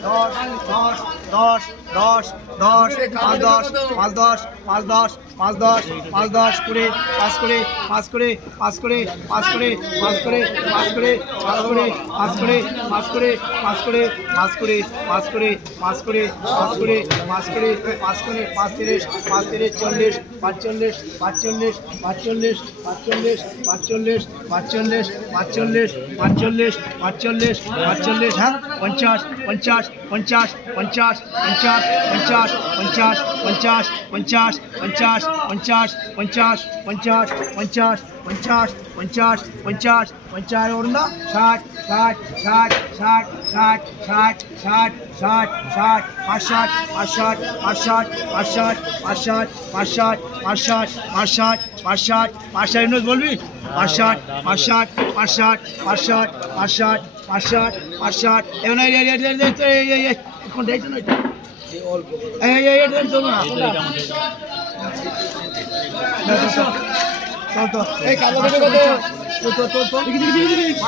10 10 10 10 5 10 5 10 5 10 5 10 20 5 করে 5 করে 5 করে 5 করে 5 করে 5 করে 5 করে 5 করে 5 করে 5 করে 5 করে 5 করে 5 করে 5 করে 5 করে 5 করে 5 30 5 30 40 45 45 45 45 45 45 45 45 45 45 হ্যাঁ 50 50 50 50 50 50 50 50 50 50 50 50 50 50 50 50 50 50 और ना 60 60 60 60 60 60 60 60 60 60 60 60 60 60 60 60 60 60 60 ইউনিট বলবি 60 60 60 60 60 60 60 এখন এই কোন দেইছ না এই তো না তো এই কালো কত তো 550